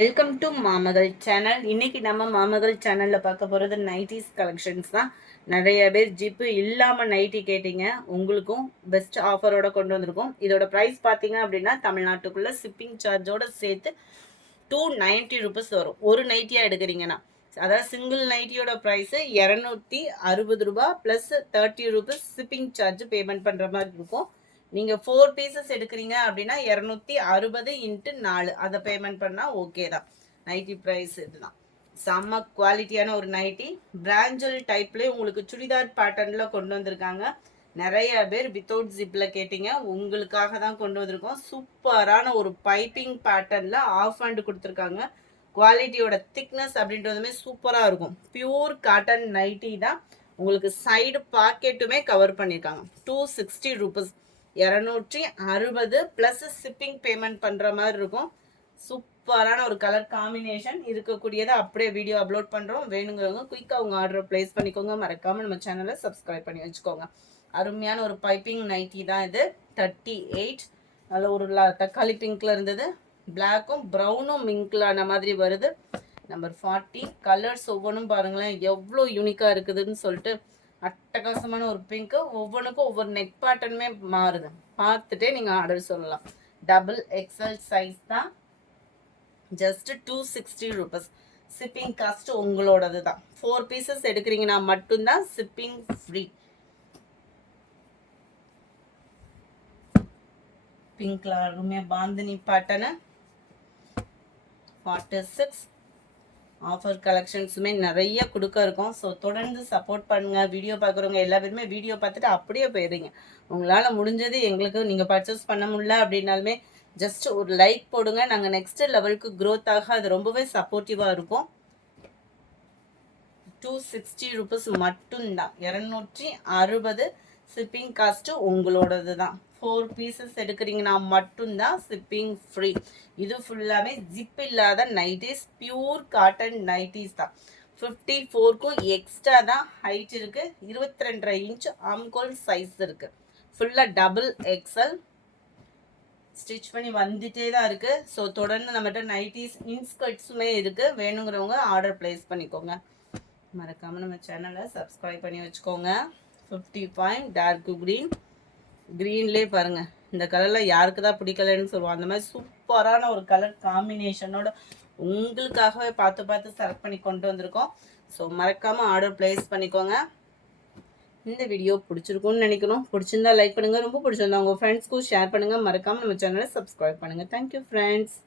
Welcome to மாமகள் channel. இன்னைக்கு நம்ம மாமகள் சேனல்ல பார்க்க போறது நைட்டிஸ் கலெக்ஷன்ஸ் தான். நிறைய பேர் ஜிப்பு இல்லாம நைட்டி கேட்டீங்க. உங்களுக்கும் பெஸ்ட் ஆஃபரோட கொண்டு வந்திருக்கோம். இதோட ப்ரைஸ் பார்த்தீங்க அப்படின்னா தமிழ்நாட்டுக்குள்ள ஷிப்பிங் சார்ஜோட சேர்த்து 290 ருபீஸ் வரும். ஒரு நைட்டியா எடுக்கிறீங்கன்னா, அதாவது சிங்கிள் நைட்டியோட ப்ரைஸ் 260 ரூபாய் plus 30 rupees shipping charge payment பண்ற மாதிரி இருக்கும். நீங்க 4 பீசஸ் எடுக்கிறீங்க அப்படின்னா 260 × 4 அதை பேமெண்ட் பண்ணா ஓகே தான். நைட்டி ப்ரைஸ் இதுதான். செம்ம குவாலிட்டியான ஒரு நைட்டி, பிராஞ்சல் டைப்லேயே உங்களுக்கு சுடிதார் பேட்டர்ன்ல கொண்டு வந்திருக்காங்க. நிறைய பேர் வித்தவுட் ஜிப்ல கேட்டீங்க, உங்களுக்காக தான் கொண்டு வந்திருக்கோம். சூப்பரான ஒரு பைப்பிங் பேட்டர்ன்ல ஆஃப் ஹேண்ட் கொடுத்துருக்காங்க. குவாலிட்டியோட திக்னஸ் அப்படின்றதுமே சூப்பராக இருக்கும். பியூர் காட்டன் நைட்டி தான். உங்களுக்கு சைடு பாக்கெட்டுமே கவர் பண்ணியிருக்காங்க. 260 ருபீஸ், 260 ப்ளஸ் ஷிப்பிங் பேமெண்ட் பண்ணுற மாதிரி இருக்கும். சூப்பரான ஒரு கலர் காம்பினேஷன் இருக்கக்கூடியதை அப்படியே வீடியோ அப்லோட் பண்ணுறோம். வேணுங்கிறவங்க குயிக்காக உங்கள் ஆர்டர் ப்ளேஸ் பண்ணிக்கோங்க. மறக்காமல் நம்ம சேனலை சப்ஸ்கிரைப் பண்ணி வச்சுக்கோங்க. அருமையான ஒரு பைப்பிங் நைட்டி தான் இது. 38 அதில் ஒரு தக்காளி பிங்க்ல இருந்தது, பிளாக்கும் ப்ரௌனும் மிங்க்லான மாதிரி வருது. நம்பர் 40 கலர்ஸ் ஒவ்வொன்றும் பாருங்களேன் எவ்வளோ யூனிக்காக இருக்குதுன்னு சொல்லிட்டு. அட்டகாசமான ஒரு பிங்க்கு, ஒவ்வொன்றுக்கும் ஒவ்வொரு நெக் பேட்டர்னுமே மாறுது. பார்த்துட்டே நீங்கள் ஆர்டர் சொல்லலாம். டபுள் எக்ஸல் சைஸ் தான். Just 260 rupees. ஷிப்பிங் காஸ்ட் உங்களோடது தான். 4 பீசஸ் எடுக்கிறீங்கன்னா மட்டும்தான் ஷிப்பிங் ஃப்ரீ. பிங்க்ல அருமையா பாந்தினி பேட்டர்னு 46. ஆஃபர் கலெக்ஷன்ஸுமே நிறைய கொடுக்க இருக்கும். ஸோ தொடர்ந்து சப்போர்ட் பண்ணுங்கள். வீடியோ பார்க்குறவங்க எல்லா பேருமே வீடியோ பார்த்துட்டு அப்படியே போயிடுறீங்க. உங்களால் முடிஞ்சது எங்களுக்கு நீங்கள் பர்ச்சேஸ் பண்ண முடியல அப்படின்னாலுமே ஜஸ்ட் ஒரு லைக் போடுங்க. நாங்கள் நெக்ஸ்ட் லெவலுக்கு க்ரோத் ஆக அது ரொம்பவே சப்போர்ட்டிவாக இருக்கும். 260 ருபீஸ் மட்டும்தான். 260 ஷிப்பிங் காஸ்ட்டு உங்களோடது தான். 4 பீசஸ் எடுக்கிறீங்கன்னா மட்டும்தான் ஷிப்பிங் ஃப்ரீ. இது ஃபுல்லாகவே ஜிப் இல்லாத நைட்டிஸ், பியூர் காட்டன் நைட்டிஸ் தான். 54க்கும் எக்ஸ்ட்ரா தான் ஹைட் இருக்குது. 22.5 இன்ச் ஆம்கோல் சைஸ் இருக்குது. ஃபுல்லாக டபுள் எக்ஸல் ஸ்டிச் பண்ணி வந்துட்டே தான் இருக்குது. ஸோ தொடர்ந்து நம்மகிட்ட நைட்டிஸ் இன்ஸ்கர்ட்ஸுமே இருக்குது. வேணுங்கிறவங்க ஆர்டர் ப்ளேஸ் பண்ணிக்கோங்க. மறக்காமல் நம்ம சேனலை சப்ஸ்கிரைப் பண்ணி வச்சுக்கோங்க. 55 டார்க் க்ரீன், க்ரீன்லேயே பாருங்கள் இந்த கலரில் யாருக்கு தான் பிடிக்கலன்னு சொல்லுவோம். அந்த மாதிரி சூப்பரான ஒரு கலர் காம்பினேஷனோட உங்களுக்காகவே பார்த்து பார்த்து செலக்ட் பண்ணி கொண்டு வந்திருக்கோம். ஸோ மறக்காமல் ஆர்டர் ப்ளேஸ் பண்ணிக்கோங்க. இந்த வீடியோ பிடிச்சிருக்கும்னு நினைக்கணும். பிடிச்சிருந்தா லைக் பண்ணுங்கள். ரொம்ப பிடிச்சிருந்தா உங்கள் ஃப்ரெண்ட்ஸ்க்கும் ஷேர் பண்ணுங்கள். மறக்காமல் நம்ம சேனலை சப்ஸ்கிரைப் பண்ணுங்கள். Thank you friends.